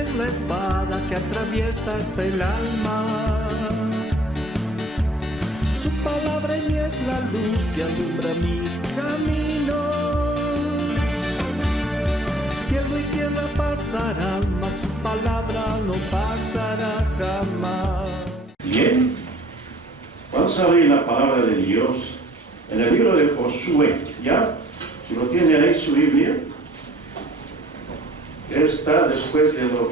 es la espada que atraviesa hasta el alma. Su palabra en mí es la luz que alumbra mi camino. Cielo y tierra pasarán, mas su palabra no pasará jamás. Bien, vamos a abrir la palabra de Dios en el libro de Josué, ¿ya? Si lo tiene ahí su Biblia, está después de los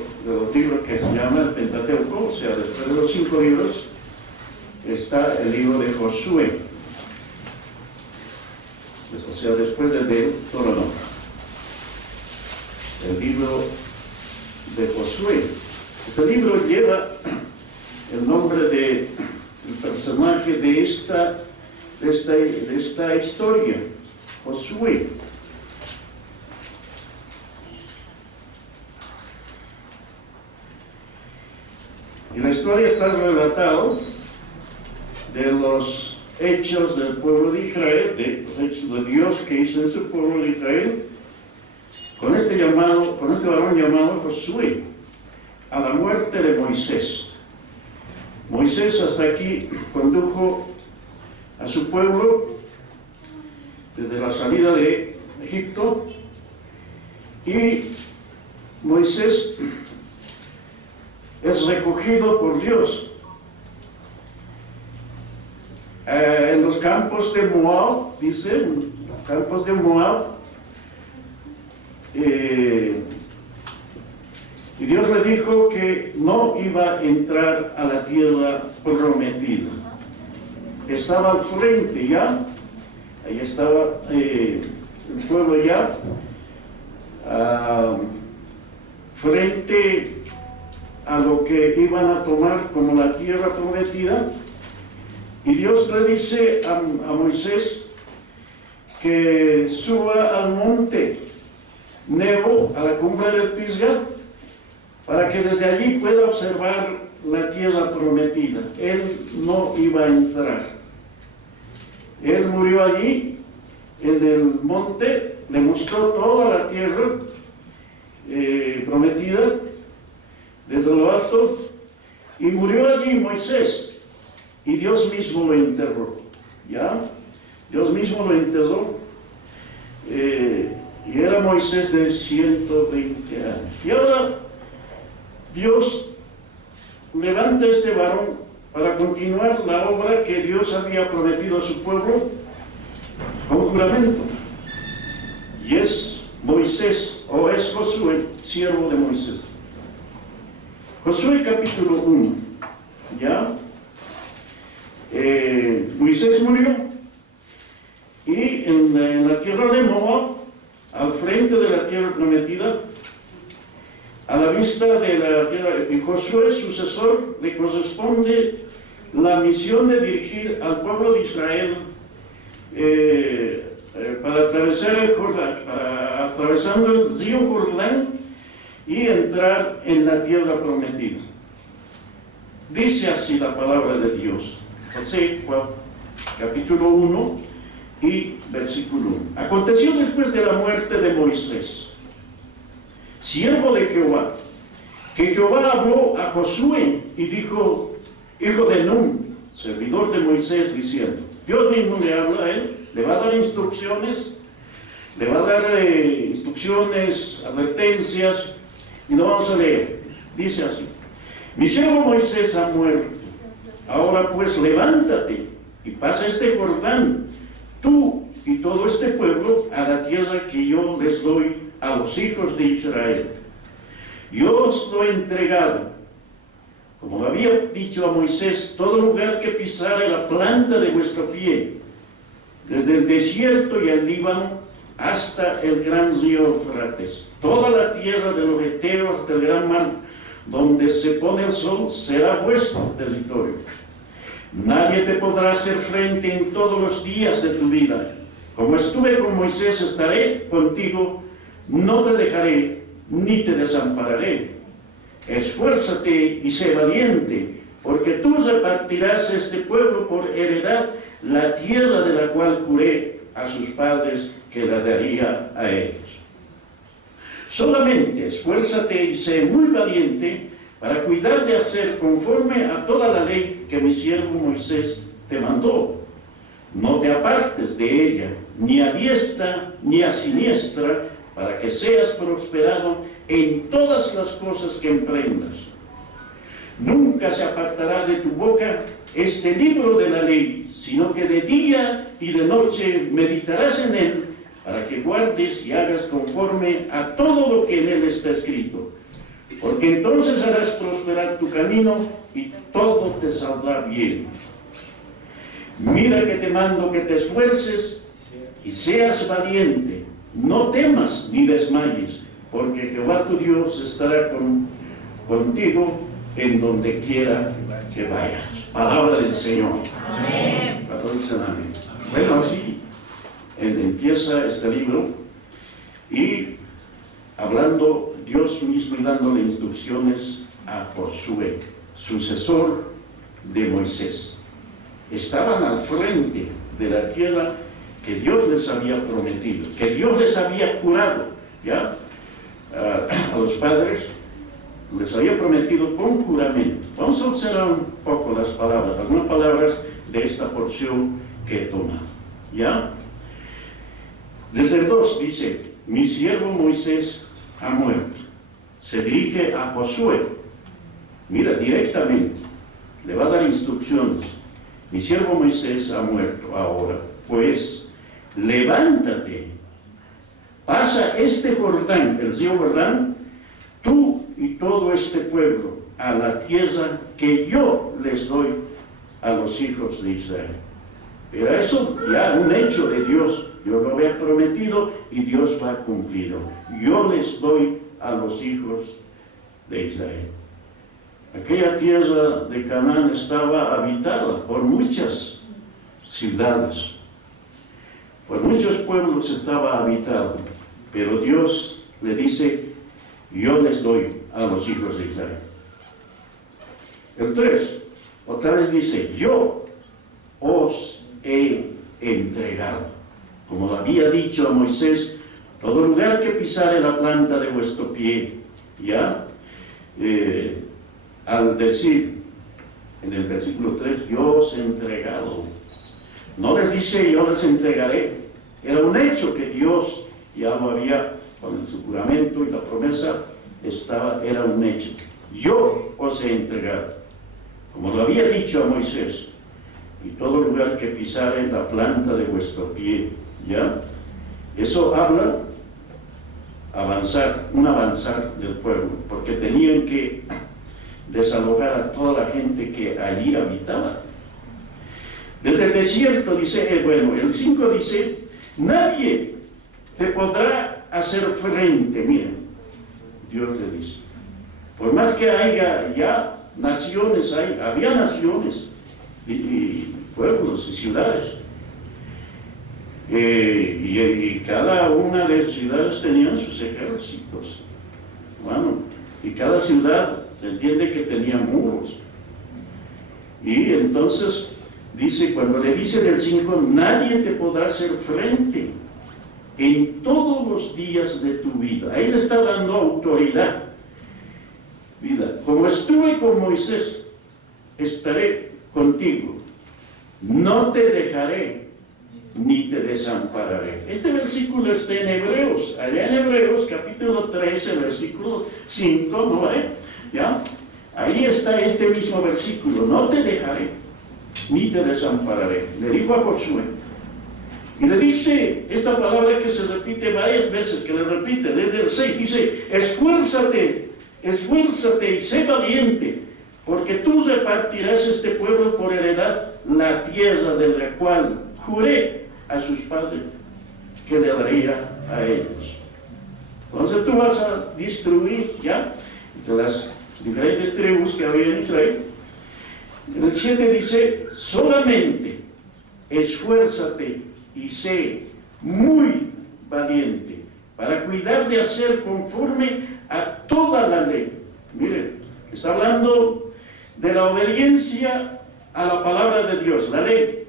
libros que se llama el Pentateuco, o sea, después de los 5 libros, está el libro de Josué, o sea, después del Deuteronomio. El libro de Josué. Este libro lleva el nombre del personaje de esta historia, Josué. Y la historia está relatada de los hechos del pueblo de Israel, de los hechos de Dios que hizo en su pueblo de Israel, con este varón llamado Josué, a la muerte de Moisés. Moisés hasta aquí condujo a su pueblo desde la salida de Egipto, y Moisés es recogido por Dios en los campos de Moab, dice, en los campos de Moab, y Dios le dijo que no iba a entrar a la tierra prometida. Estaba al frente ya, ahí estaba el pueblo ya, frente a lo que iban a tomar como la tierra prometida. Y Dios le dice a Moisés que suba al monte Nebo, a la cumbre del Pisgah, para que desde allí pueda observar la tierra prometida. Él no iba a entrar. Él murió allí, en el monte, le mostró toda la tierra prometida, desde lo alto, y murió allí Moisés, y Dios mismo lo enterró, ¿ya? Dios mismo lo enterró, y era Moisés de 120 años. Y ahora Dios levanta a este varón para continuar la obra que Dios había prometido a su pueblo con juramento, y es Moisés, o es Josué, siervo de Moisés. Josué capítulo 1, ¿ya? Moisés murió, y en la tierra de Moab, al frente de la tierra prometida, a la vista de la tierra, y Josué, sucesor, le corresponde la misión de dirigir al pueblo de Israel para atravesar el Jordán, atravesando el río Jordán, y entrar en la tierra prometida. Dice así la palabra de Dios, Josué capítulo 1 y versículo 1. Aconteció después de la muerte de Moisés, siervo de Jehová, que Jehová habló a Josué y dijo, hijo de Nun, servidor de Moisés, diciendo, Dios mismo le habla a él, le va a dar instrucciones, advertencias, y lo vamos a leer. Dice así: mi siervo Moisés ha muerto, ahora pues levántate y pasa este Jordán, tú y todo este pueblo, a la tierra que yo les doy a los hijos de Israel. Yo os lo he entregado, como lo había dicho a Moisés, todo lugar que pisare la planta de vuestro pie, desde el desierto y el Líbano hasta el gran río Eufrates, toda la tierra de los heteos hasta el gran mar, donde se pone el sol, será vuestro territorio. Nadie te podrá hacer frente en todos los días de tu vida. Como estuve con Moisés, estaré contigo, no te dejaré ni te desampararé. Esfuérzate y sé valiente, porque tú repartirás este pueblo por heredad la tierra de la cual juré a sus padres que la daría a ellos. Solamente esfuérzate y sé muy valiente para cuidar de hacer conforme a toda la ley que mi siervo Moisés te mandó. No te apartes de ella, ni a diestra ni a siniestra, para que seas prosperado en todas las cosas que emprendas. Nunca se apartará de tu boca este libro de la ley, sino que de día y de noche meditarás en él, para que guardes y hagas conforme a todo lo que en él está escrito. Porque entonces harás prosperar tu camino y todo te saldrá bien. Mira que te mando que te esfuerces y seas valiente. No temas ni desmayes, porque Jehová tu Dios estará contigo en donde quiera que vayas. Palabra del Señor. Amén. Amén. Bueno, así empieza este libro y hablando Dios mismo y dándole instrucciones a Josué, sucesor de Moisés. Estaban al frente de la tierra que Dios les había prometido, que Dios les había jurado, ¿ya? A los padres les había prometido con juramento. Vamos a observar un poco las palabras, algunas palabras de esta porción que he tomado, ¿ya? Desde el 2 dice, mi siervo Moisés ha muerto. Se dirige a Josué, mira, directamente, le va a dar instrucciones. Mi siervo Moisés ha muerto ahora, pues levántate, pasa este Jordán, el río Jordán, tú y todo este pueblo, a la tierra que yo les doy a los hijos de Israel. Era eso ya un hecho de Dios. Dios lo había prometido y Dios va a cumplirlo. Yo les doy a los hijos de Israel. Aquella tierra de Canaán estaba habitada por muchas ciudades, por muchos pueblos estaba habitado, pero Dios le dice, yo les doy a los hijos de Israel. El 3, otra vez dice, yo os he entregado, como lo había dicho a Moisés, todo lugar que pisare la planta de vuestro pie, ¿ya? Al decir, en el versículo 3, yo os he entregado. No les dice, yo les entregaré. Era un hecho que Dios ya lo había, con su juramento y la promesa, era un hecho. Yo os he entregado, como lo había dicho a Moisés, y todo lugar que pisare la planta de vuestro pie, ¿ya? Eso habla un avanzar del pueblo, porque tenían que desalojar a toda la gente que allí habitaba. Desde el desierto dice, el 5 dice, nadie te podrá hacer frente, miren, Dios le dice, por más que haya ya naciones, había naciones y pueblos y ciudades, y cada una de las ciudades tenían sus ejércitos, bueno, y cada ciudad se entiende que tenía muros. Y entonces dice, cuando le dice del 5, nadie te podrá hacer frente en todos los días de tu vida. Ahí le está dando autoridad. Vida, como estuve con Moisés, estaré contigo. No te dejaré ni te desampararé. Este versículo está en Hebreos, allá en Hebreos capítulo 13, versículo 5, ¿no? ¿Ya? Ahí está este mismo versículo, no te dejaré ni te desampararé. Le dijo a Josué, y le dice esta palabra que se repite varias veces, que le repite desde el 6, dice, esfuérzate y sé valiente, porque tú repartirás este pueblo por heredad la tierra de la cual juré a sus padres que le daría a ellos. Entonces tú vas a distribuir ya de las diferentes tribus que había en Israel. En el 7 dice, solamente esfuérzate y sé muy valiente para cuidar de hacer conforme a toda la ley. Miren, está hablando de la obediencia a la palabra de Dios, la ley.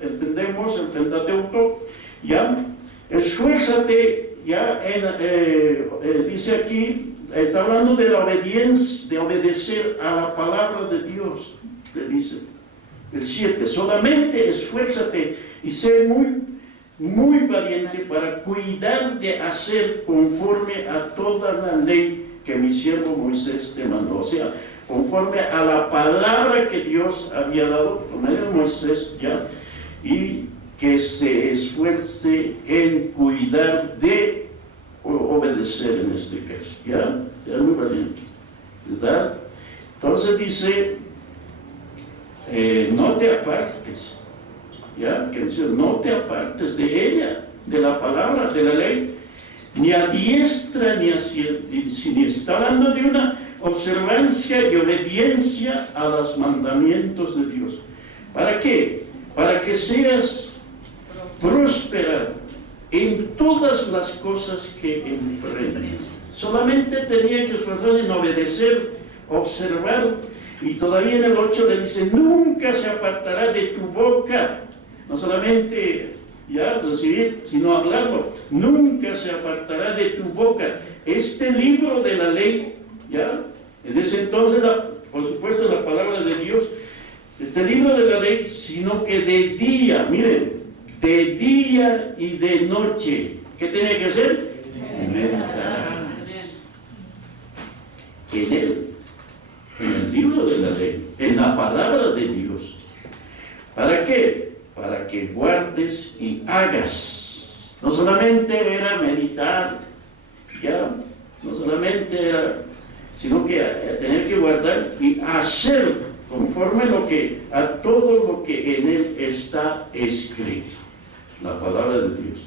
Entendemos el Pentateuco, ¿ya? Esfuérzate ya dice aquí, está hablando de la obediencia, de obedecer a la palabra de Dios, le dice. El 7, solamente esfuérzate y sé muy valiente para cuidar de hacer conforme a toda la ley que mi siervo Moisés te mandó. O sea, conforme a la palabra que Dios había dado por medio de Moisés, ya, y que se esfuerce en cuidar de obedecer en este caso. Ya, es muy valiente, ¿verdad? Entonces dice, no te apartes, ya, que dice, no te apartes de ella, de la palabra, de la ley, ni a diestra ni a siniestra. Está hablando de una observancia y obediencia a los mandamientos de Dios. ¿Para qué? Para que seas próspero en todas las cosas que emprendes. Solamente tenía que esforzarse en obedecer, observar, y todavía en el 8 le dice, nunca se apartará de tu boca, no solamente ya recibir, sino hablarlo, nunca se apartará de tu boca este libro de la ley, ya, en ese entonces, por supuesto, la palabra de Dios, este libro de la ley, sino que de día, miren, de día y de noche, ¿qué tenía que hacer? Meditar en él, en el libro de la ley, en la palabra de Dios. ¿Para qué? Para que guardes y hagas. No solamente era meditar, ya, no solamente era, sino que tener que guardar y hacer conforme a todo lo que en él está escrito, la palabra de Dios.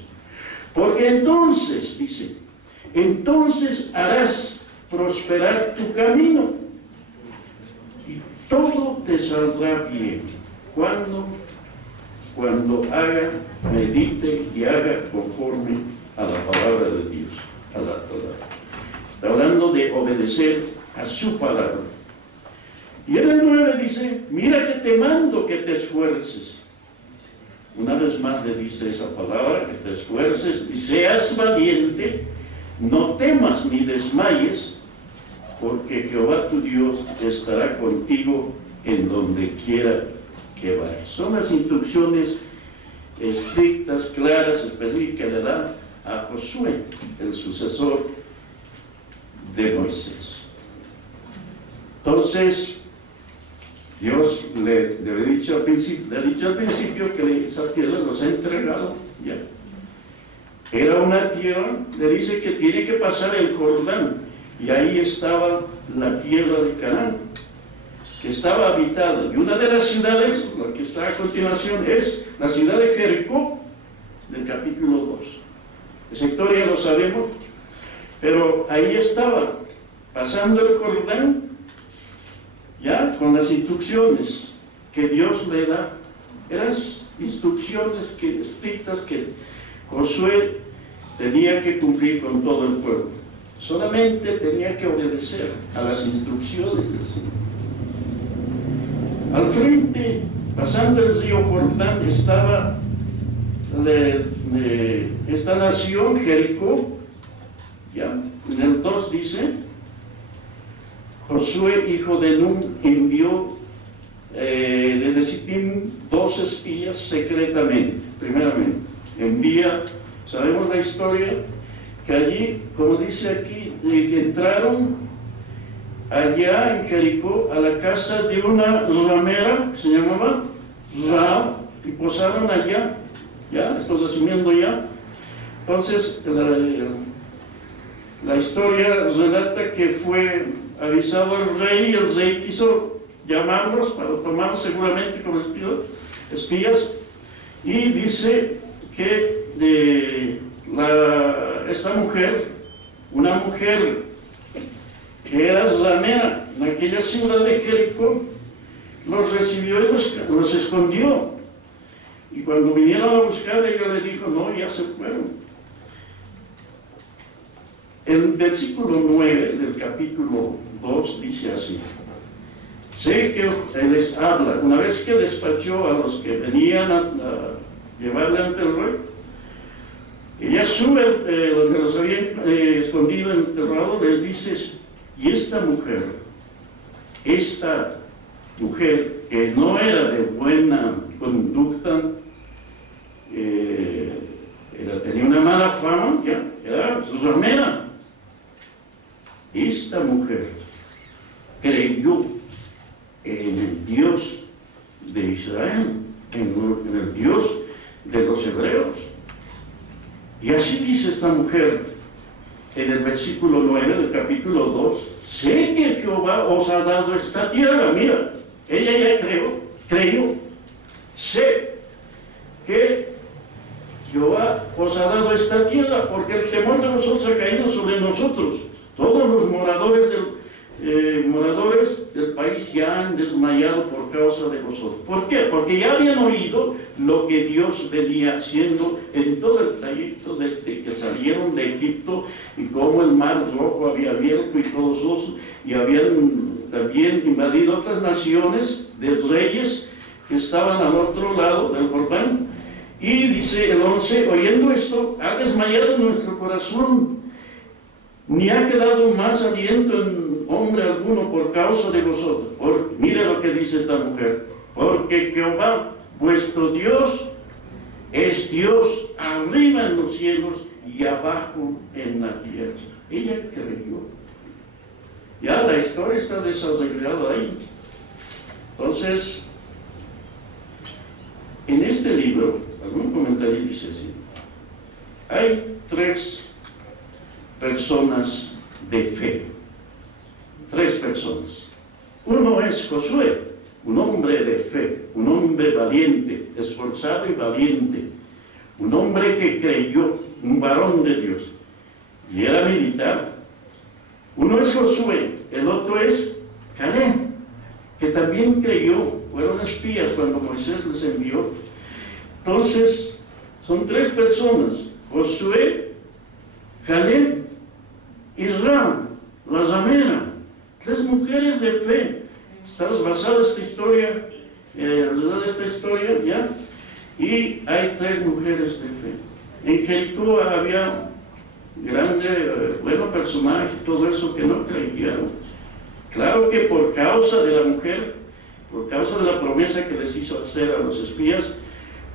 Porque entonces, dice, entonces harás prosperar tu camino y todo te saldrá bien. Cuando haga, medite y haga conforme a la palabra de Dios, a la palabra. Está hablando de obedecer a su palabra. Y en el 9 dice, mira que te mando que te esfuerces. Una vez más le dice esa palabra, que te esfuerces y seas valiente, no temas ni desmayes, porque Jehová tu Dios estará contigo en donde quiera que vayas. Son las instrucciones estrictas, claras, específicas que le dan a Josué, el sucesor de Moisés. Entonces, Dios le ha dicho al principio que esa tierra los ha entregado ya. Era una tierra, le dice que tiene que pasar el Jordán, y ahí estaba la tierra de Canaán, que estaba habitada. Y una de las ciudades, la que está a continuación, es la ciudad de Jericó, del capítulo 2. Esa historia lo sabemos, pero ahí estaba, pasando el Jordán, ya, con las instrucciones que Dios le da. Eran instrucciones estrictas que Josué tenía que cumplir con todo el pueblo. Solamente tenía que obedecer a las instrucciones del Señor. Al frente, pasando el río Jordán, estaba esta nación, Jericó. Ya, en el 2 dice, Josué, hijo de Nun, envió desde Sittim 2 espías secretamente. Primeramente, sabemos la historia, que allí, como dice aquí, que entraron allá en Jericó a la casa de una ramera que se llamaba Raab, y posaron allá, ya, estos asumiendo ya. Entonces, la historia relata que fue avisado al rey, y el rey quiso llamarlos para tomarlos seguramente como espías, y dice que esta mujer, una mujer que era ramera en aquella ciudad de Jericó, los recibió y los escondió. Y cuando vinieron a buscar, ella les dijo, no, ya se fueron. El versículo 9 del capítulo 2 dice así: sé que les habla, una vez que despachó a los que venían a llevarle ante el rey, Ella sube donde los habían escondido, enterrado, les dice, y esta mujer que no era de buena conducta, tenía una mala fama, ya, era su ramera. Esta mujer creyó en el Dios de Israel, en el Dios de los hebreos. Y así dice esta mujer en el versículo 9 del capítulo 2, sé que Jehová os ha dado esta tierra. Mira, ella ya creyó, sé que Jehová os ha dado esta tierra, porque el temor de vosotros ha caído sobre nosotros. Todos los moradores del país ya han desmayado por causa de vosotros. ¿Por qué? Porque ya habían oído lo que Dios venía haciendo en todo el trayecto desde que salieron de Egipto, y cómo el mar rojo había abierto y todos esos, y habían también invadido otras naciones de reyes que estaban al otro lado del Jordán. Y dice el 11, oyendo esto, ha desmayado nuestro corazón, ni ha quedado más aliento en hombre alguno por causa de vosotros. Mira lo que dice esta mujer, porque Jehová vuestro Dios es Dios arriba en los cielos y abajo en la tierra. Ella creyó. Ya la historia está desarrollada ahí. Entonces, en este libro, algún comentario dice así, hay 3 personas de fe. 3 personas. Uno es Josué, un hombre de fe, un hombre valiente, esforzado y valiente, un hombre que creyó, un varón de Dios, y era militar. Uno es Josué, el otro es Caleb, que también creyó, fueron espías cuando Moisés les envió. Entonces, son 3 personas, Josué, Caleb y Ram, la ramera, 3 mujeres de fe. Está basada esta historia, alrededor de esta historia, ¿ya? Y hay 3 mujeres de fe. En Jericó había buenos personajes y todo eso que no creyeron. Claro que por causa de la mujer, por causa de la promesa que les hizo hacer a los espías,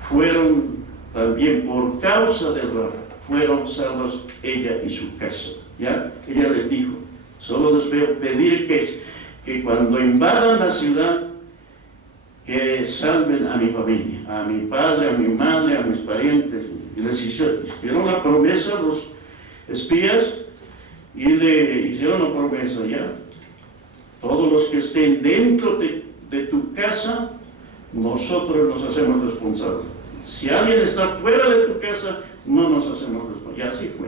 fueron también por causa de Ram, fueron salvos ella y su casa. ¿Ya? Ella les dijo, solo les voy a pedir que cuando invadan la ciudad, que salven a mi familia, a mi padre, a mi madre, a mis parientes. Y les hicieron la promesa a los espías, y le hicieron la promesa, ¿ya? Todos los que estén dentro de tu casa, nosotros nos hacemos responsables. Si alguien está fuera de tu casa, no nos hacemos responsables. Y así fue.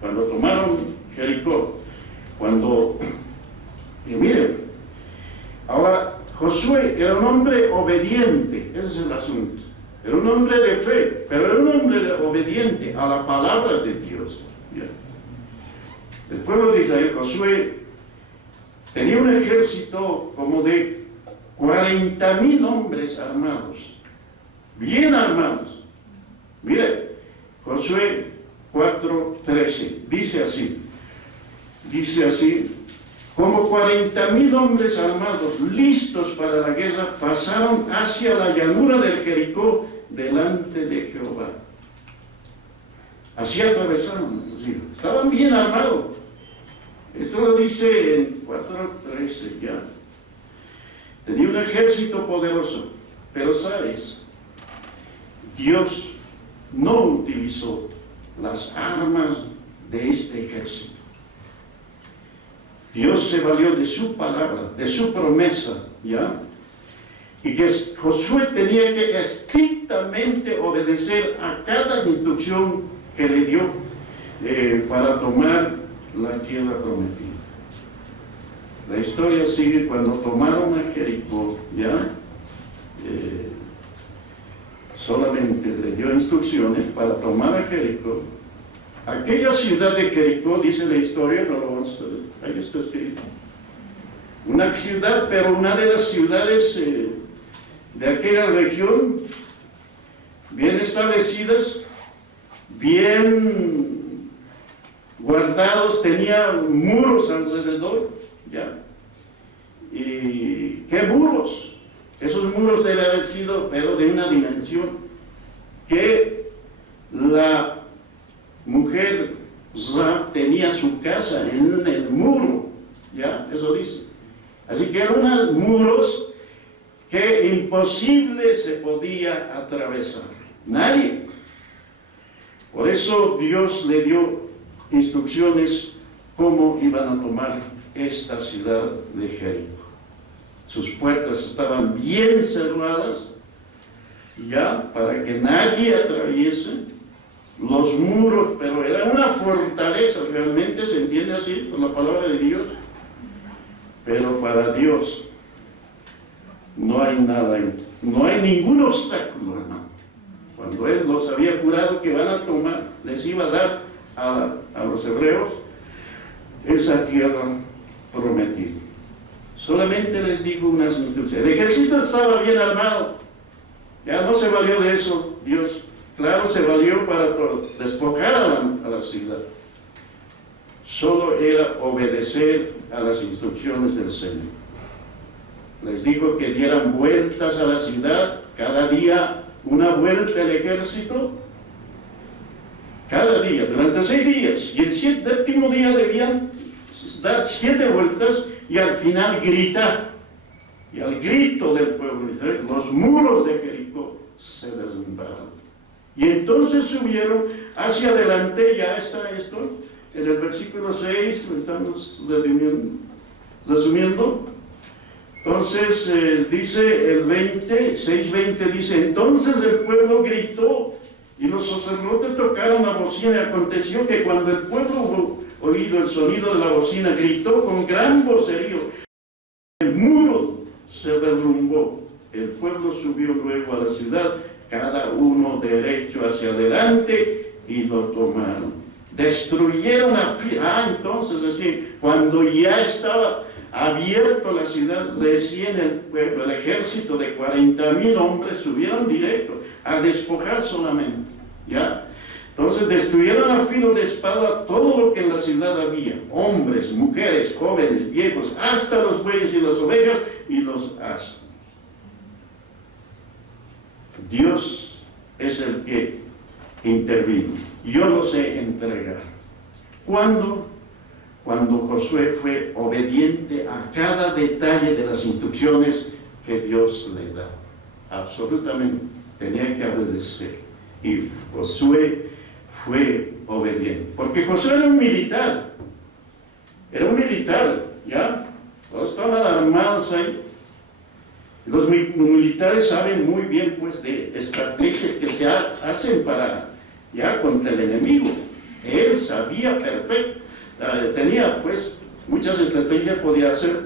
Cuando tomaron Jericó, miren, ahora Josué era un hombre obediente, ese es el asunto. Era un hombre de fe, pero era un hombre obediente a la palabra de Dios. ¿Ya? El pueblo de Israel, Josué, tenía un ejército como de 40,000 hombres armados, bien armados. Mire, Josué 4:13, dice así, como 40,000 hombres armados, listos para la guerra, pasaron hacia la llanura del Jericó delante de Jehová. Así atravesaron, estaban bien armados. Esto lo dice en 4:13 ya. Tenía un ejército poderoso, pero sabes, Dios no utilizó las armas de este ejército. Dios se valió de su palabra, de su promesa, ¿ya? Y que Josué tenía que estrictamente obedecer a cada instrucción que le dio para tomar la tierra prometida. La historia sigue cuando tomaron a Jericó, ¿ya? Solamente le dio instrucciones para tomar a Jericó. Aquella ciudad de Jericó, dice la historia, no lo vamos a ver, ahí está escrito. Una ciudad, pero una de las ciudades de aquella región, bien establecidas, bien guardados, tenía muros alrededor, ¿ya? ¿Y qué muros? Esos muros deben haber sido, pero de una dimensión que la mujer Rahab tenía su casa en el muro, ¿ya? Eso dice. Así que eran unos muros que imposible se podía atravesar. Nadie. Por eso Dios le dio instrucciones cómo iban a tomar esta ciudad de Jericó. Sus puertas estaban bien cerradas, ya, para que nadie atraviese los muros, pero era una fortaleza, realmente se entiende así con la palabra de Dios. Pero para Dios no hay nada, no hay ningún obstáculo, hermano. Cuando Él los había jurado que van a tomar, les iba a dar a los hebreos esa tierra prometida. Solamente les digo unas instrucciones. El ejército estaba bien armado, ya no se valió de eso Dios. Claro, se valió para despojar a la ciudad. Solo era obedecer a las instrucciones del Señor. Les dijo que dieran vueltas a la ciudad, cada día una vuelta al ejército, cada día, durante 6 días, y el 7º día debían dar 7 vueltas y al final gritar. Y al grito del pueblo, los muros de Jericó se derrumbaron. Y entonces subieron hacia adelante, ya está esto, en el versículo 6, lo estamos resumiendo. Entonces dice el 6:20 dice, entonces el pueblo gritó y los sacerdotes tocaron la bocina. Aconteció que cuando el pueblo hubo oído el sonido de la bocina, gritó con gran vocerío. El muro se derrumbó. El pueblo subió luego a la ciudad, cada uno derecho hacia adelante, y lo tomaron. Destruyeron entonces, es decir, cuando ya estaba abierto la ciudad, recién el pueblo, el ejército de 40,000 hombres subieron directo a despojar solamente, ¿ya? Entonces destruyeron a filo de espada todo lo que en la ciudad había, hombres, mujeres, jóvenes, viejos, hasta los bueyes y las ovejas y los asnos. Dios es el que intervino. Yo lo sé entregar. ¿Cuándo? Cuando Josué fue obediente a cada detalle de las instrucciones que Dios le da. Absolutamente tenía que obedecer. Y Josué fue obediente. Porque Josué era un militar. Era un militar, ¿ya? Todos estaban armados ahí. Los militares saben muy bien, pues, de estrategias que se hacen para, ya, contra el enemigo. Él sabía perfecto. Tenía, pues, muchas estrategias podía hacer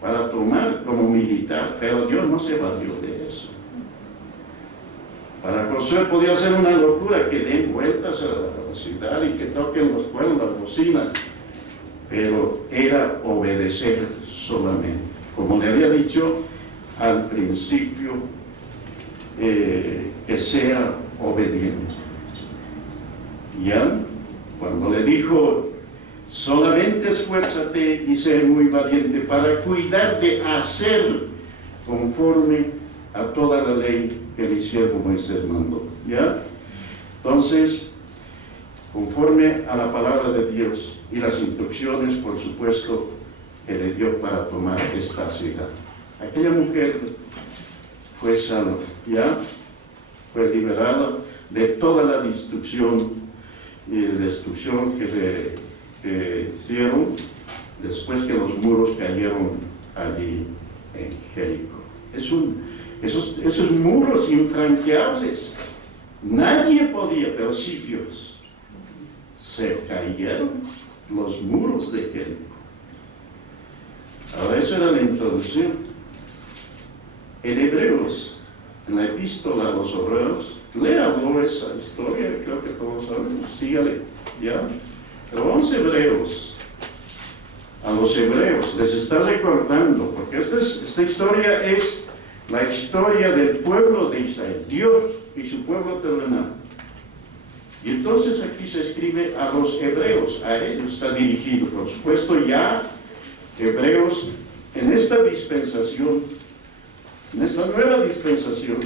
para tomar como militar, pero Dios no se valió de eso. Para Josué podía ser una locura que den vueltas a la ciudad y que toquen los cuernos, las bocinas, pero era obedecer solamente. Como le había dicho al principio, que sea obediente. ¿Ya? Cuando le dijo, solamente esfuérzate y sé muy valiente para cuidar de hacer conforme a toda la ley que mi siervo Moisés mandó. ¿Ya? Entonces, conforme a la palabra de Dios y las instrucciones, por supuesto, que le dio para tomar esta ciudad. Aquella mujer fue salva, ¿ya? Fue liberada de toda la destrucción y destrucción que se hicieron después que los muros cayeron allí en Jericó. Esos muros infranqueables, nadie podía, pero sí Dios. Se cayeron los muros de Jericó. Ahora, eso era la introducción. En Hebreos, en la epístola a los Hebreos, le habló esa historia, creo que todos saben, sígale, ¿ya? Pero vamos a Hebreos, a los Hebreos, les está recordando, porque esta historia es la historia del pueblo de Israel, Dios y su pueblo terrenal. Y entonces aquí se escribe a los hebreos, a ellos está dirigido, por supuesto, ya hebreos en esta dispensación, en esta nueva dispensación,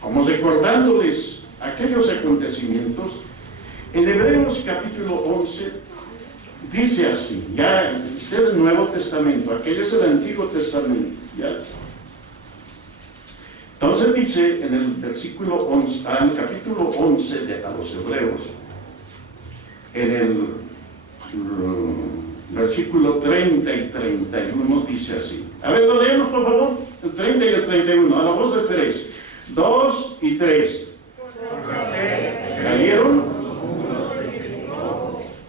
como recordándoles aquellos acontecimientos. En Hebreos capítulo 11 dice así, ya este es el Nuevo Testamento, aquello es el Antiguo Testamento, ya. Entonces dice en el versículo 11, en el capítulo 11 a los Hebreos, en el versículo 30 y 31 dice así. A ver, lo leemos por favor, el 30 y el 31, a la voz de 3. 2 y 3. Cayeron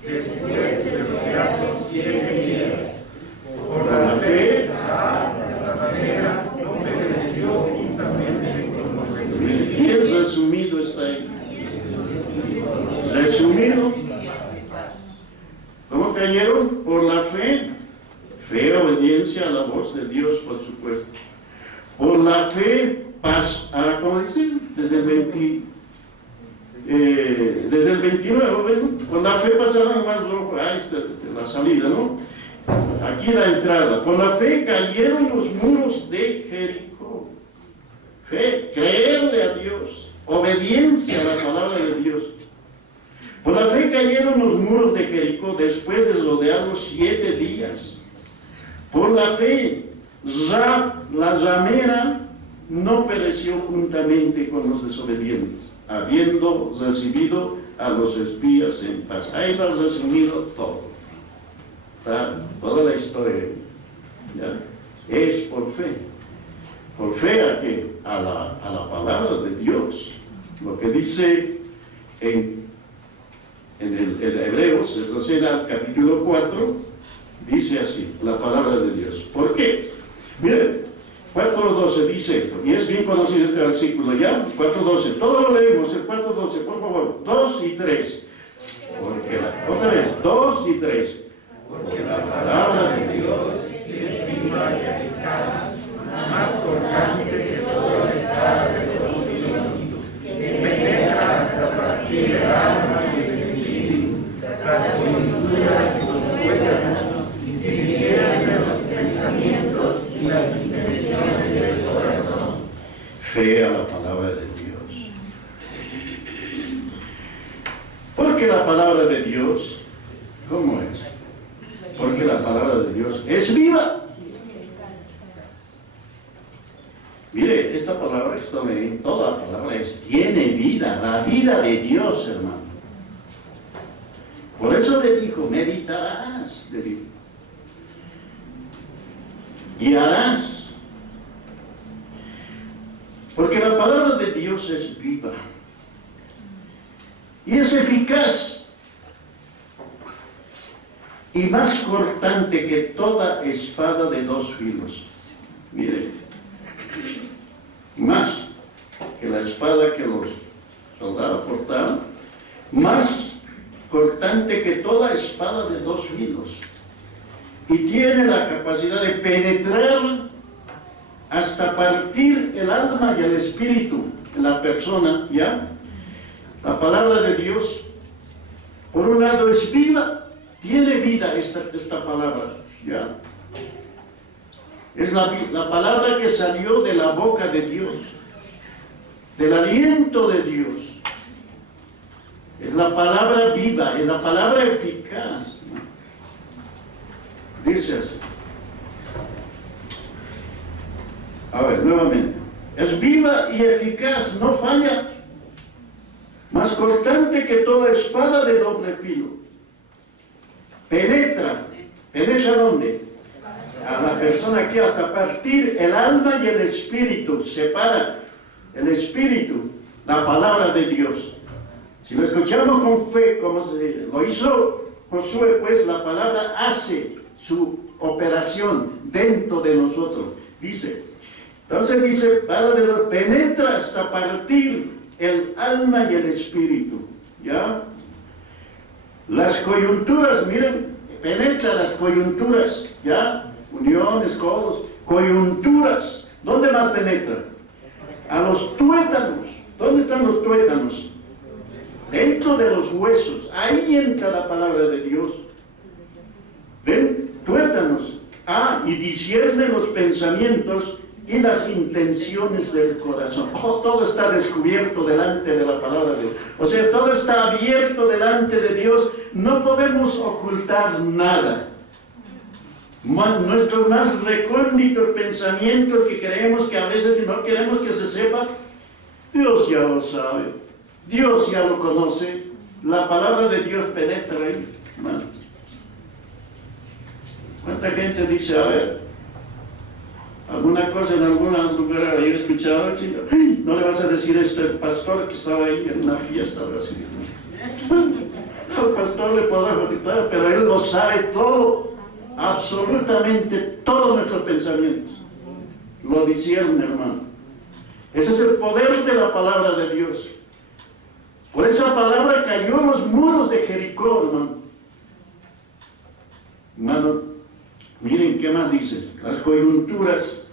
después de rodearlos 7 días. por la fe. No pereció juntamente con los Bien resumido está ahí. Resumido. ¿Cómo cayeron? Por la fe. Fe, obediencia a la voz de Dios, por supuesto. Por la fe, paz. ¿Cómo dice? Desde el 29, ¿ven? Por la fe pasaron más rojo. Ahí está la salida, ¿no? Aquí la entrada. Por la fe cayeron los muros de Jericó. Fe, creerle a Dios. Obediencia a la palabra de Dios. Por la fe cayeron los muros de Jericó después de rodearlos 7 días. Por la fe, la ramera no pereció juntamente con los desobedientes, habiendo recibido a los espías en paz. Ahí lo has resumido todo. Toda la historia. ¿Ya? Es por fe. Por fe a qué? A la palabra de Dios. Lo que dice en el Hebreos, entonces el capítulo 4, dice así, la palabra de Dios. ¿Por qué? Miren, 4.12 dice esto, y es bien conocido este versículo, ¿ya? 4.12, todo lo leemos, el 4.12, por favor, 2 y 3. Otra vez, 2 y 3. Porque la palabra de Dios es viva y eficaz, más cortante que toda espada de dos filos, que penetra hasta partir el alma y el espíritu, las coyunturas y los tuétanos, y discierne los pensamientos y las intenciones del corazón. Fe a la palabra de Dios. Porque la palabra de Dios, ¿cómo es? Porque la palabra de Dios es viva. Mire, esta palabra que está leyendo, toda la palabra tiene vida, la vida de Dios, hermano. Por eso le dijo, meditarás, le dijo. Y harás. Porque la palabra de Dios es viva. Y es eficaz. Y más cortante que toda espada de dos filos. Mire, más que la espada que los soldados portaban, más cortante que toda espada de dos filos. Y tiene la capacidad de penetrar hasta partir el alma y el espíritu en la persona, ¿ya? La palabra de Dios, por un lado, es viva. Tiene vida esta palabra, ¿ya? Es la palabra que salió de la boca de Dios, del aliento de Dios. Es la palabra viva, es la palabra eficaz. Dice así. A ver, nuevamente. Es viva y eficaz, no falla. Más cortante que toda espada de doble filo. Penetra ¿dónde? A la persona que hasta partir el alma y el espíritu, separa el espíritu, la palabra de Dios. Si lo escuchamos con fe, como lo hizo Josué, pues la palabra hace su operación dentro de nosotros. Entonces dice, penetra hasta partir el alma y el espíritu, ¿ya? Las coyunturas, miren, penetra las coyunturas, ¿ya? Uniones, codos, coyunturas. ¿Dónde más penetra? A los tuétanos. ¿Dónde están los tuétanos? dentro de los huesos. Ahí entra la palabra de Dios. Ven, tuétanos. Y discierne los pensamientos y las intenciones del corazón. Todo está descubierto delante de la palabra de Dios. O sea, todo está abierto delante de Dios. No podemos ocultar nada. Nuestro más recóndito pensamiento que creemos que a veces no queremos que se sepa, Dios ya lo sabe. Dios ya lo conoce. La palabra de Dios penetra ahí, hermanos. ¿Cuánta gente dice, a ver, alguna cosa en algún lugar he escuchado, no le vas a decir esto al pastor que estaba ahí en una fiesta o así? Al pastor le puedo claro, pero él lo sabe todo, absolutamente todos nuestros pensamientos. Lo discierne, hermano. Ese es el poder de la palabra de Dios. Por esa palabra cayó los muros de Jericó, hermano. Hermano, miren qué más dice. Las coyunturas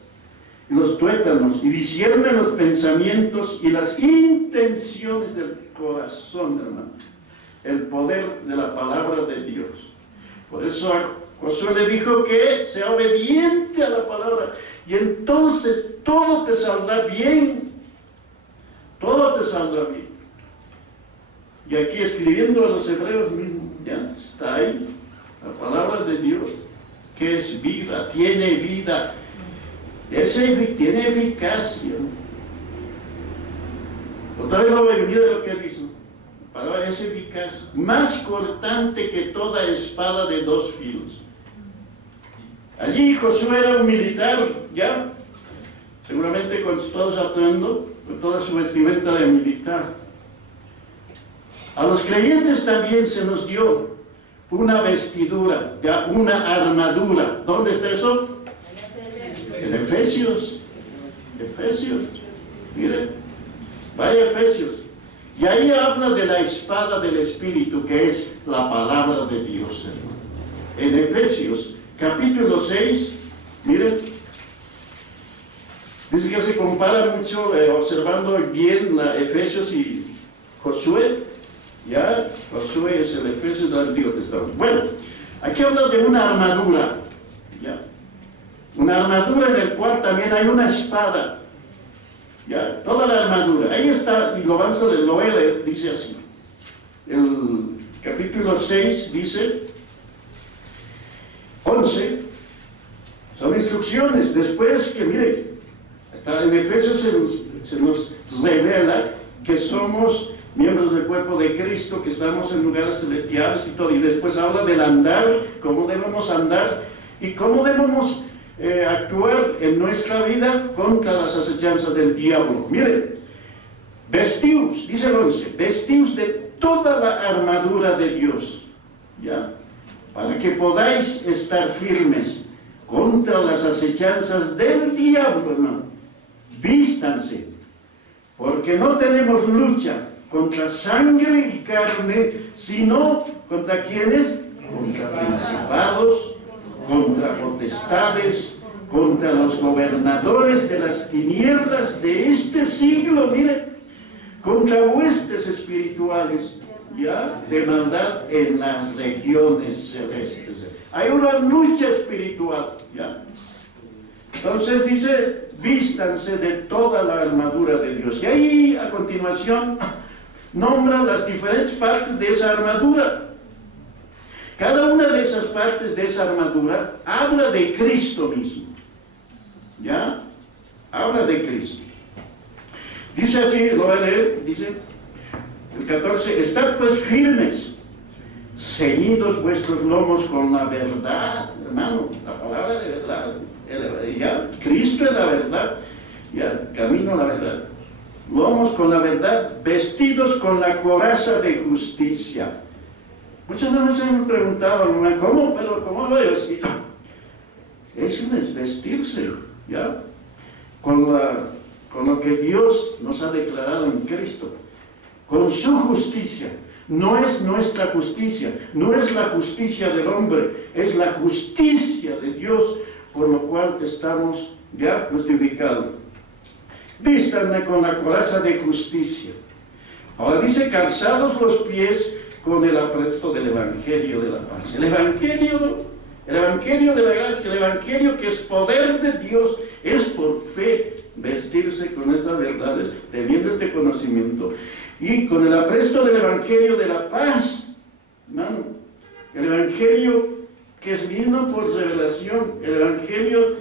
y los tuétanos, y discierne los pensamientos y las intenciones del corazón, hermano. El poder de la palabra de Dios. Por eso a Josué le dijo que sea obediente a la palabra, y entonces todo te saldrá bien. Todo te saldrá bien. Y aquí escribiendo a los hebreos mismo, ya está ahí la palabra de Dios, que es vida, tiene vida, tiene eficacia. Otra vez lo voy a venir de lo que dice. La palabra es eficaz, más cortante que toda espada de dos filos. Allí Josué era un militar, ya, seguramente con todo su atuendo, con toda su vestimenta de militar. A los creyentes también se nos dio una vestidura, ya una armadura. ¿Dónde está eso? En Efesios. Efesios. Mire, vaya Efesios. Y ahí habla de la espada del Espíritu, que es la palabra de Dios, hermano. En Efesios, capítulo 6, miren, dice que se compara mucho, observando bien la Efesios y Josué. Ya, Josué es el Efesios del Antiguo Testamento. Bueno, aquí habla de una armadura, ya. Una armadura en la cual también hay una espada. Ya, toda la armadura. Ahí está, y lo vamos a leer, dice así. El capítulo 6 dice, 11, son instrucciones. Después que, mire, hasta en Efesios se nos revela que somos miembros del cuerpo de Cristo, que estamos en lugares celestiales y todo, y después habla del andar, cómo debemos andar y cómo debemos actuar en nuestra vida contra las acechanzas del diablo. Miren, vestíos, dice el 11, vestíos de toda la armadura de Dios, ¿ya? Para que podáis estar firmes contra las acechanzas del diablo, hermano. Vístanse, porque no tenemos lucha contra sangre y carne, sino contra quienes, contra principados, contra potestades, contra los gobernadores de las tinieblas de este siglo, miren, contra huestes espirituales, ya, de maldad en las regiones celestes. Hay una lucha espiritual, ya. Entonces dice, vístanse de toda la armadura de Dios. Y ahí a continuación nombra las diferentes partes de esa armadura. Cada una de esas partes de esa armadura habla de Cristo mismo. ¿Ya? Habla de Cristo. Dice así, lo voy a leer, dice el 14, estad pues firmes, ceñidos vuestros lomos con la verdad, hermano, la palabra de verdad. Ya, Cristo es la verdad, ya, camino a la verdad. Lomos con la verdad, vestidos con la coraza de justicia. Muchos de nosotros me preguntaban, ¿cómo lo veo así? Eso es vestirse, ¿ya? Con lo que Dios nos ha declarado en Cristo, con su justicia. No es nuestra justicia, no es la justicia del hombre, es la justicia de Dios, por lo cual estamos ya justificados. Vístanme con la coraza de justicia, Ahora dice, calzados los pies con el apresto del Evangelio de la paz. El Evangelio de la gracia, el Evangelio que es poder de Dios, es por fe vestirse con estas verdades, teniendo este conocimiento, y con el apresto del Evangelio de la paz, hermano, el Evangelio que vino por revelación, el Evangelio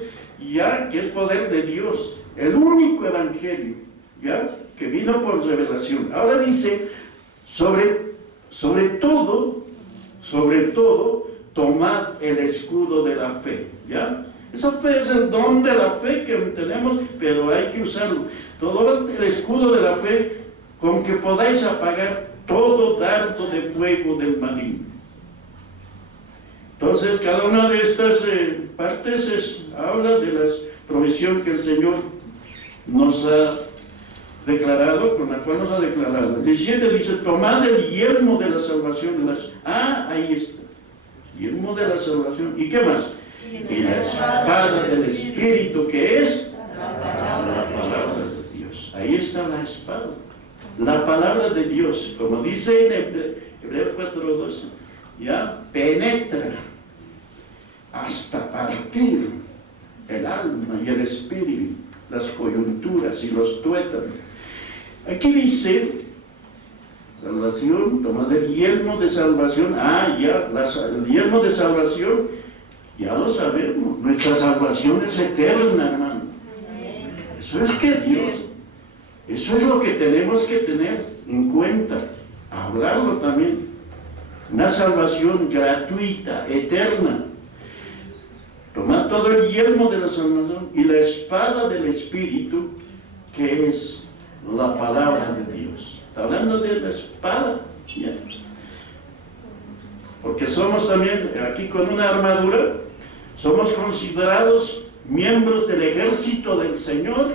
ya que es poder de Dios, el único Evangelio ya que vino por revelación. Ahora dice, sobre todo, tomad el escudo de la fe, ¿ya? Esa fe es el don de la fe que tenemos, pero hay que usarlo. Todo el escudo de la fe, con que podáis apagar todo dardo de fuego del maligno. Entonces, cada una de estas partes habla de la provisión que el Señor nos ha declarado, con la cual nos ha declarado. El 17 dice, tomad el yelmo de la salvación. Ahí está. Yelmo de la salvación. ¿Y qué más? Y la espada del Espíritu, que es la palabra de Dios. Ahí está la espada. La palabra de Dios, como dice en Hebreos 4:12, ya penetra hasta partir el alma y el espíritu, las coyunturas y los tuétanos. Aquí dice, salvación, tomad el yelmo de salvación. El yelmo de salvación, ya lo sabemos, nuestra salvación es eterna, hermano. Eso es que Dios, eso es lo que tenemos que tener en cuenta, hablarlo también. Una salvación gratuita, eterna. Tomad todo el yelmo de la salvación y la espada del Espíritu, que es la palabra de Dios. Está hablando de la espada, ¿ya? Porque somos también, aquí con una armadura, somos considerados miembros del ejército del Señor.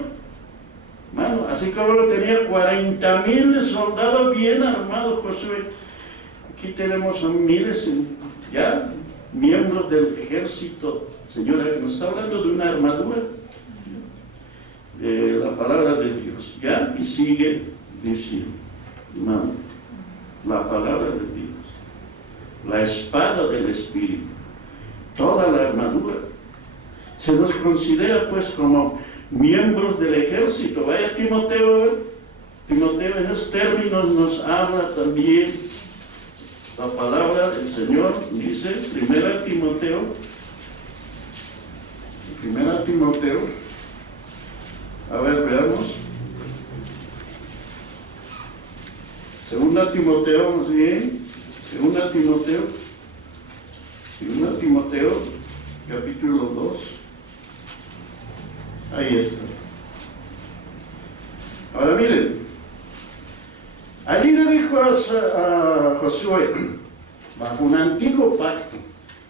Bueno, así como tenía 40,000 soldados bien armados Josué, aquí tenemos miles, ya, miembros del ejército. Señora, nos está hablando de una armadura, de la palabra de Dios, ya, y sigue diciendo, hermano, la palabra de Dios, la espada del Espíritu, toda la armadura. Se nos considera pues como miembros del ejército. Vaya Timoteo en esos términos nos habla también. La palabra del Señor dice, 1 Timoteo, a ver, veamos. 2 Timoteo, más bien, 2 Timoteo, capítulo 2. Ahí está. Ahora miren, allí le dijo a Josué, bajo un antiguo pacto,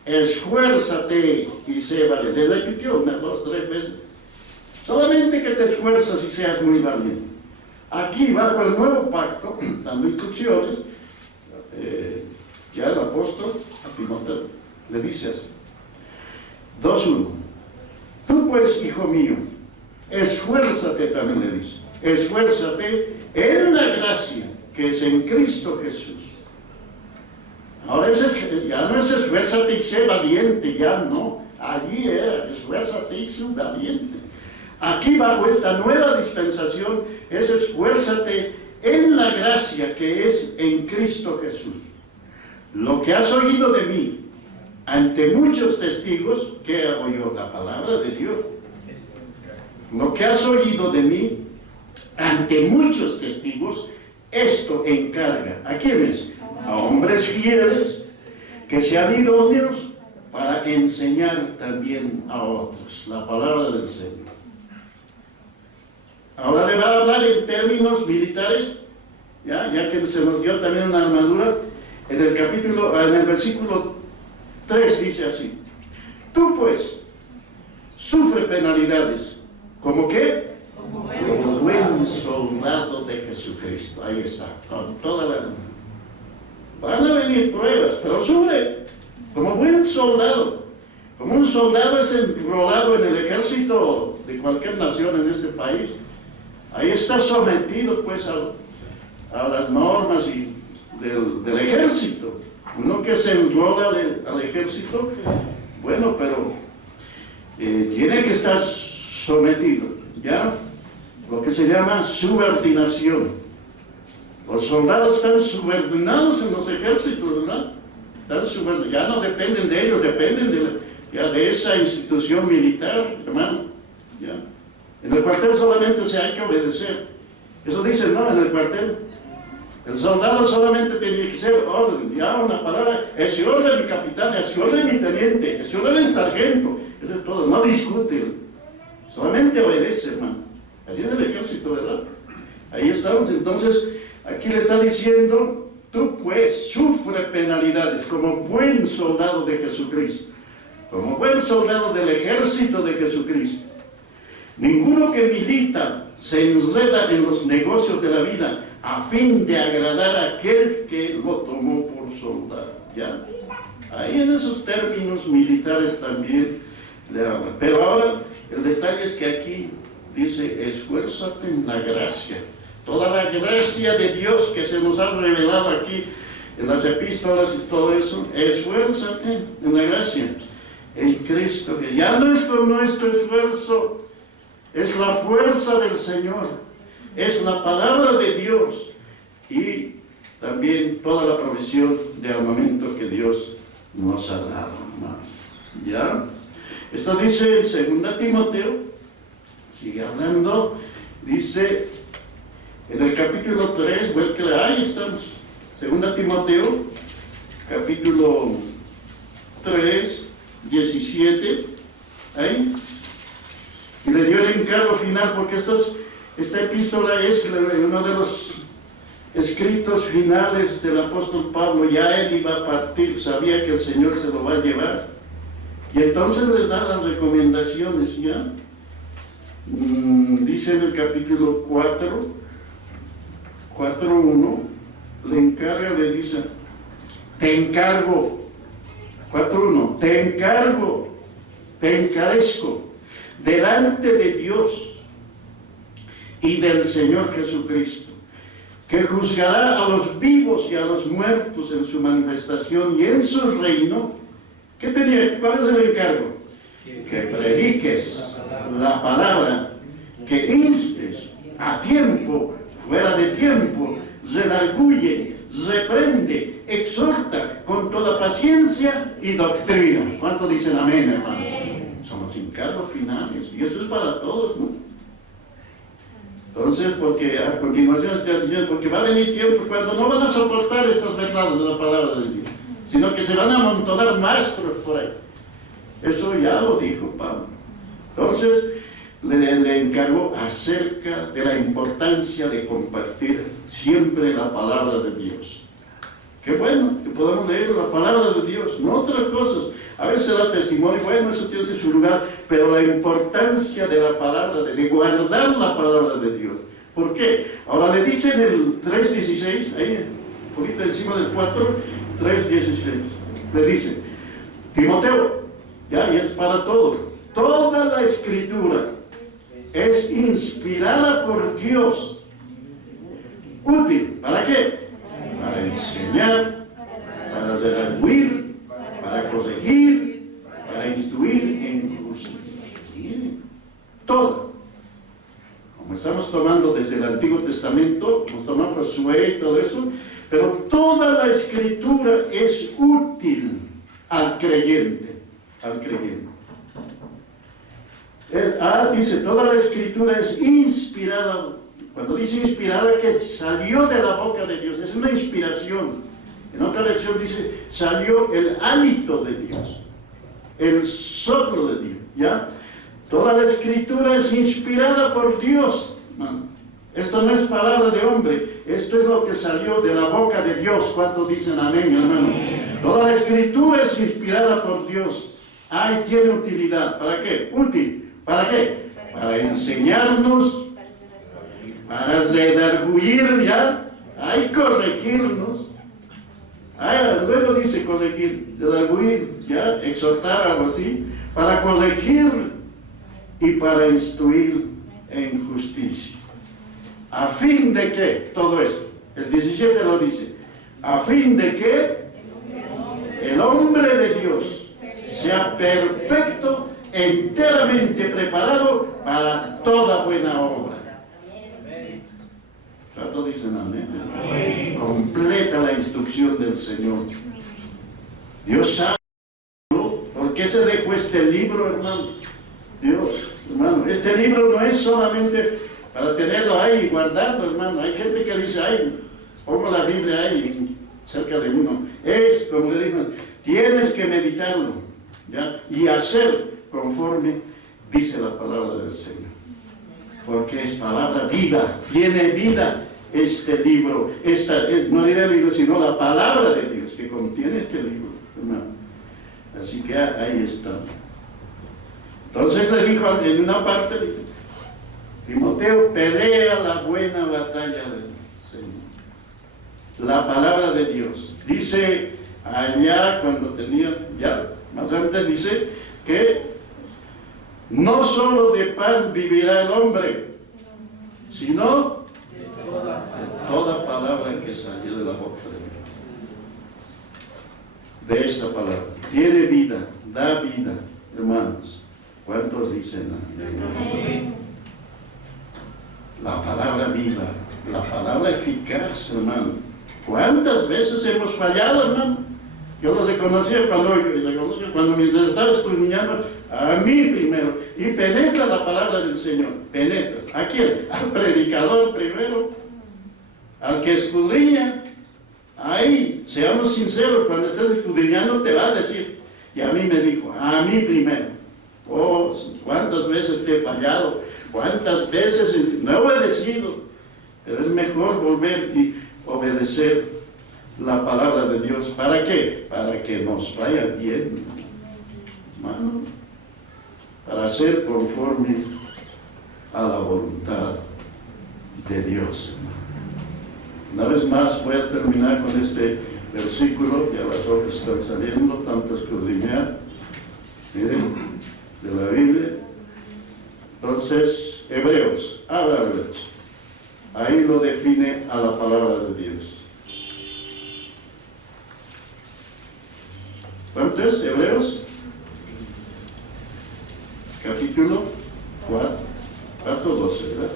esfuérzate y sé valiente. Les repitió 1, 2, 3 veces. Solamente que te esfuerzas y seas muy valiente. Aquí, bajo el nuevo pacto, dando instrucciones, ya el apóstol a Timoteo le dice así. 2:1. Tú pues, hijo mío, esfuérzate, también le dice, esfuérzate en la gracia que es en Cristo Jesús. Ahora ya no es esfuérzate y sé valiente, ya no. Allí era esfuérzate y sé valiente. Aquí bajo esta nueva dispensación es esfuérzate en la gracia que es en Cristo Jesús. Lo que has oído de mí ante muchos testigos, ¿qué hago yo? La palabra de Dios. Lo que has oído de mí ante muchos testigos, esto encarga. ¿A quiénes? A hombres fieles que sean idóneos para enseñar también a otros la palabra del Señor. Ahora le va a hablar en términos militares, ya que se nos dio también una armadura. En el versículo 3 dice así: tú pues sufre penalidades, ¿como qué? Como buen soldado de Jesucristo. Ahí está, con toda la... Van a venir pruebas, pero sufre como buen soldado. Como un soldado es enrolado en el ejército de cualquier nación en este país. Ahí está sometido pues a las normas del ejército. Uno que se enrola al ejército, bueno, pero tiene que estar sometido, ¿ya? Lo que se llama subordinación. Los soldados están subordinados en los ejércitos, ¿verdad? Ya no dependen de ellos, dependen de esa institución militar, hermano. ¿Ya? En el cuartel solamente se hay que obedecer. Eso dice, ¿no? En el cuartel. El soldado solamente tenía que ser orden, ya una palabra, es si orden mi capitán, es si orden mi teniente, es si orden mi sargento, eso es todo, no discute, solamente obedece, hermano. Así es el ejército, ¿verdad? Ahí estamos. Entonces, aquí le está diciendo, tú pues sufre penalidades como buen soldado de Jesucristo, como buen soldado del ejército de Jesucristo. Ninguno que milita se enreda en los negocios de la vida a fin de agradar a aquel que lo tomó por soldado. ¿Ya? Ahí en esos términos militares también le habla. Pero ahora el detalle es que aquí dice, esfuérzate en la gracia. Toda la gracia de Dios que se nos ha revelado aquí en las epístolas y todo eso, esfuérzate en la gracia en Cristo. Que ya no es con nuestro esfuerzo, es la fuerza del Señor, es la palabra de Dios y también toda la provisión de armamento que Dios nos ha dado, hermanos. ¿Ya? Esto dice en 2 Timoteo, sigue hablando, dice en el capítulo 3, bueno, que ahí estamos, 2 Timoteo, capítulo 3, 17, ahí. Y le dio el encargo final, porque esta epístola es uno de los escritos finales del apóstol Pablo. Ya él iba a partir, sabía que el Señor se lo va a llevar. Y entonces le da las recomendaciones, ¿ya? Dice en el capítulo 4:1, le encarga, le dice, te encargo, 4:1, te encarezco, delante de Dios y del Señor Jesucristo, que juzgará a los vivos y a los muertos en su manifestación y en su reino. ¿Cuál es el encargo? Que prediques la palabra, que instes a tiempo, fuera de tiempo, redarguye, reprende, exhorta con toda paciencia y doctrina. ¿Cuánto dicen amén, hermano? Son los encargos finales, y eso es para todos, ¿no? Entonces, porque a continuación está diciendo, porque va a venir tiempos cuando no van a soportar estas verdades de la palabra de Dios, sino que se van a amontonar maestros por ahí. Eso ya lo dijo Pablo. Entonces, le encargó acerca de la importancia de compartir siempre la palabra de Dios. Qué bueno que podamos leer la palabra de Dios, no otras cosas. A veces da testimonio, bueno, eso tiene su lugar, pero la importancia de la palabra, de guardar la palabra de Dios. ¿Por qué? Ahora le dice en el 3:16, ahí, un poquito encima del 4, 3:16, le dice, Timoteo, ya, y es para todos, toda la escritura es inspirada por Dios, útil, ¿para qué? Para enseñar, para redarguir, para corregir, para instruir en justicia. Todo. Como estamos tomando desde el Antiguo Testamento, nos tomamos Josué y todo eso, pero toda la escritura es útil al creyente. Al creyente. Dice, toda la escritura es inspirada. Cuando dice inspirada, que salió de la boca de Dios, es una inspiración. En otra lección dice, salió el hálito de Dios, el soplo de Dios, ¿ya? Toda la escritura es inspirada por Dios, hermano. Esto no es palabra de hombre, esto es lo que salió de la boca de Dios. ¿Cuántos dicen amén, hermano? Toda la escritura es inspirada por Dios. Ahí tiene utilidad. ¿Para qué? Útil. ¿Para qué? Para enseñarnos, para redarguir, ¿ya? Hay corregirnos. Luego dice corregir, redarguir, ¿ya? Exhortar, algo así. Para corregir y para instruir en justicia. ¿A fin de qué? Todo esto. El 17 lo dice, a fin de que el hombre de Dios sea perfecto, enteramente preparado para toda buena obra. ¿Cuántos dicen amén? Completa la instrucción del Señor. Dios sabe. ¿Por qué se dejó este libro, hermano? Dios, hermano, este libro no es solamente para tenerlo ahí guardado, hermano. Hay gente que dice, ay, pongo la Biblia ahí cerca de uno. Es, como le digo, tienes que meditarlo, ¿ya? Y hacer conforme dice la palabra del Señor. Porque es palabra viva, tiene vida este libro. No diré el libro, sino la palabra de Dios que contiene este libro, hermano. Así que ahí está. Entonces le dijo en una parte, Timoteo, pelea la buena batalla del Señor. La palabra de Dios. Dice allá cuando tenía, ya más antes dice que no solo de pan vivirá el hombre, sino de toda palabra que salió de la boca de Dios. De esta palabra. Tiene vida, da vida, hermanos. ¿Cuántos dicen amén? La palabra viva, la palabra eficaz, hermano. ¿Cuántas veces hemos fallado, hermano? Yo los reconocí cuando mientras estaba estudiando, a mí primero, y penetra la palabra del Señor, penetra. ¿A quién? Al predicador primero, al que escudriña. Ahí, seamos sinceros, cuando estés escudriñando te va a decir, y a mí me dijo, a mí primero. Oh, cuántas veces te he fallado, cuántas veces no he obedecido, pero es mejor volver y obedecer la palabra de Dios. ¿Para qué? Para que nos vaya bien, hermano, para ser conforme a la voluntad de Dios, hermano. Una vez más voy a terminar con este versículo, ya las hojas están saliendo, tanto escudriñar, miren, de la Biblia. Entonces, Hebreos, habla Hebreos, ahí lo define a la palabra de Dios. ¿Cuánto es Hebreos? Capítulo 4:12, ¿verdad?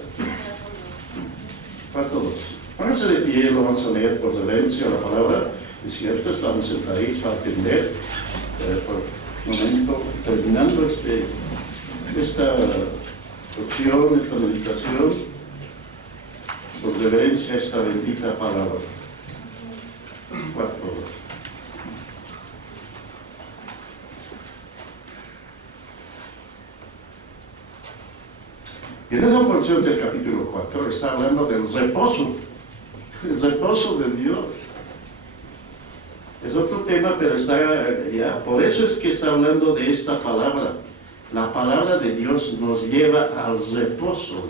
4:12. Pónganse de pie, lo vamos a leer por reverencia a la palabra. Es cierto, estamos sentados para atender por un momento, terminando esta opción, esta meditación, por reverencia a esta bendita palabra. 4:12. Y en esa porción del capítulo 4 está hablando del reposo. El reposo de Dios. Es otro tema, pero está ya. Por eso es que está hablando de esta palabra. La palabra de Dios nos lleva al reposo,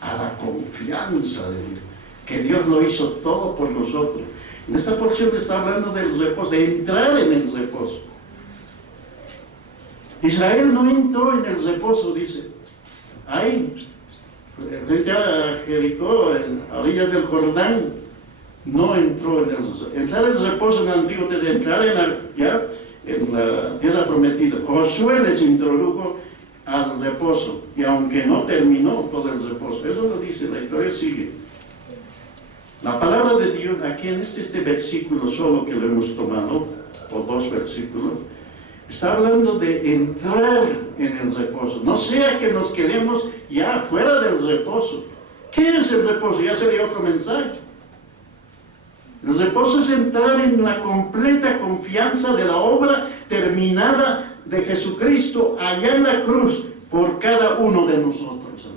a la confianza de Dios, que Dios lo hizo todo por nosotros. En esta porción está hablando del reposo, de entrar en el reposo. Israel no entró en el reposo, dice. Ahí, frente a Jericó, a orillas del Jordán, no entró entrar en el reposo en el Antiguo Testamento, entrar en la tierra prometida. Josué les introdujo al reposo, y aunque no terminó todo el reposo, eso lo dice, la historia sigue. La palabra de Dios, aquí en este versículo solo que lo hemos tomado, o dos versículos, está hablando de entrar en el reposo. No sea que nos quedemos ya fuera del reposo. ¿Qué es el reposo? Ya sería otro mensaje. El reposo es entrar en la completa confianza de la obra terminada de Jesucristo allá en la cruz por cada uno de nosotros.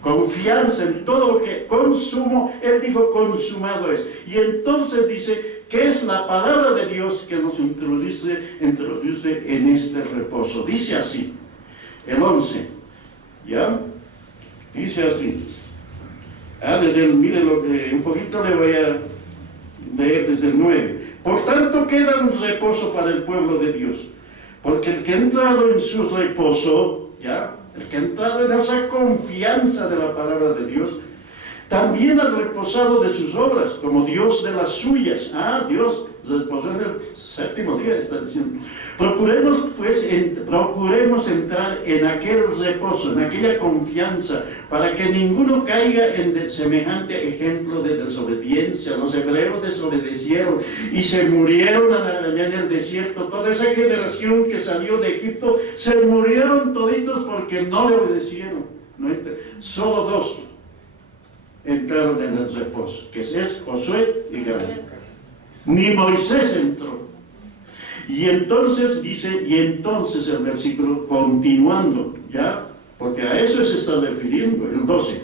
Confianza en todo lo que consumo. Él dijo consumado es. Y entonces dice que es la palabra de Dios que nos introduce en este reposo. Dice así, el 11, ¿ya? Dice así. Mire, un poquito le voy a leer desde el 9. Por tanto queda un reposo para el pueblo de Dios, porque el que ha entrado en su reposo, ¿ya? El que ha entrado en esa confianza de la palabra de Dios, también al reposado de sus obras, como Dios de las suyas. Dios reposó en el séptimo día, está diciendo. Procuremos entrar en aquel reposo, en aquella confianza, para que ninguno caiga en semejante ejemplo de desobediencia. Los hebreos desobedecieron y se murieron allá en el desierto. Toda esa generación que salió de Egipto, se murieron toditos porque no le obedecieron. Solo 2 entraron en el reposo, que es Josué y Caleb. Ni Moisés entró. Y entonces dice, el versículo continuando, ¿ya? Porque a eso se está refiriendo, el 12.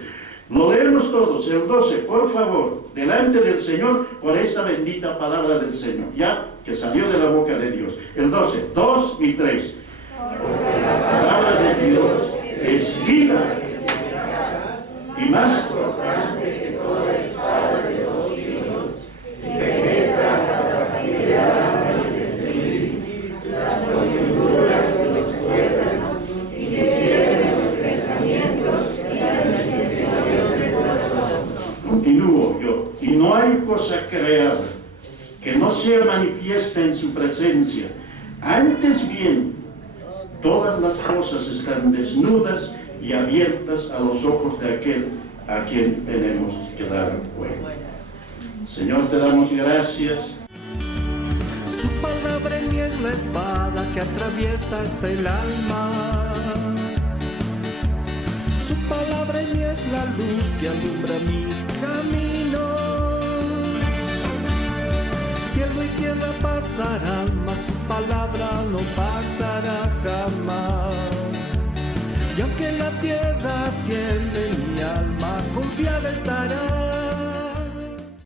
Lo leemos todos, el 12, por favor, delante del Señor, por esta bendita palabra del Señor, ¿ya? Que salió de la boca de Dios. El 12, 2 y 3. Porque la palabra de Dios es vida y más cortante que toda espada de 2 filos, y penetra hasta partir el alma y el espíritu, las coyunturas de los cuerpos, y discierne los pensamientos y las intenciones del corazón. Continúo yo. Y no hay cosa creada que no sea manifiesta en su presencia. Antes bien, todas las cosas están desnudas y abiertas a los ojos de aquel a quien tenemos que dar cuenta. Señor, te damos gracias. Su palabra en mí es la espada que atraviesa hasta el alma. Su palabra en mí es la luz que alumbra mi camino. Cielo y tierra pasarán, mas su palabra no pasará jamás. Y aunque la tierra tiene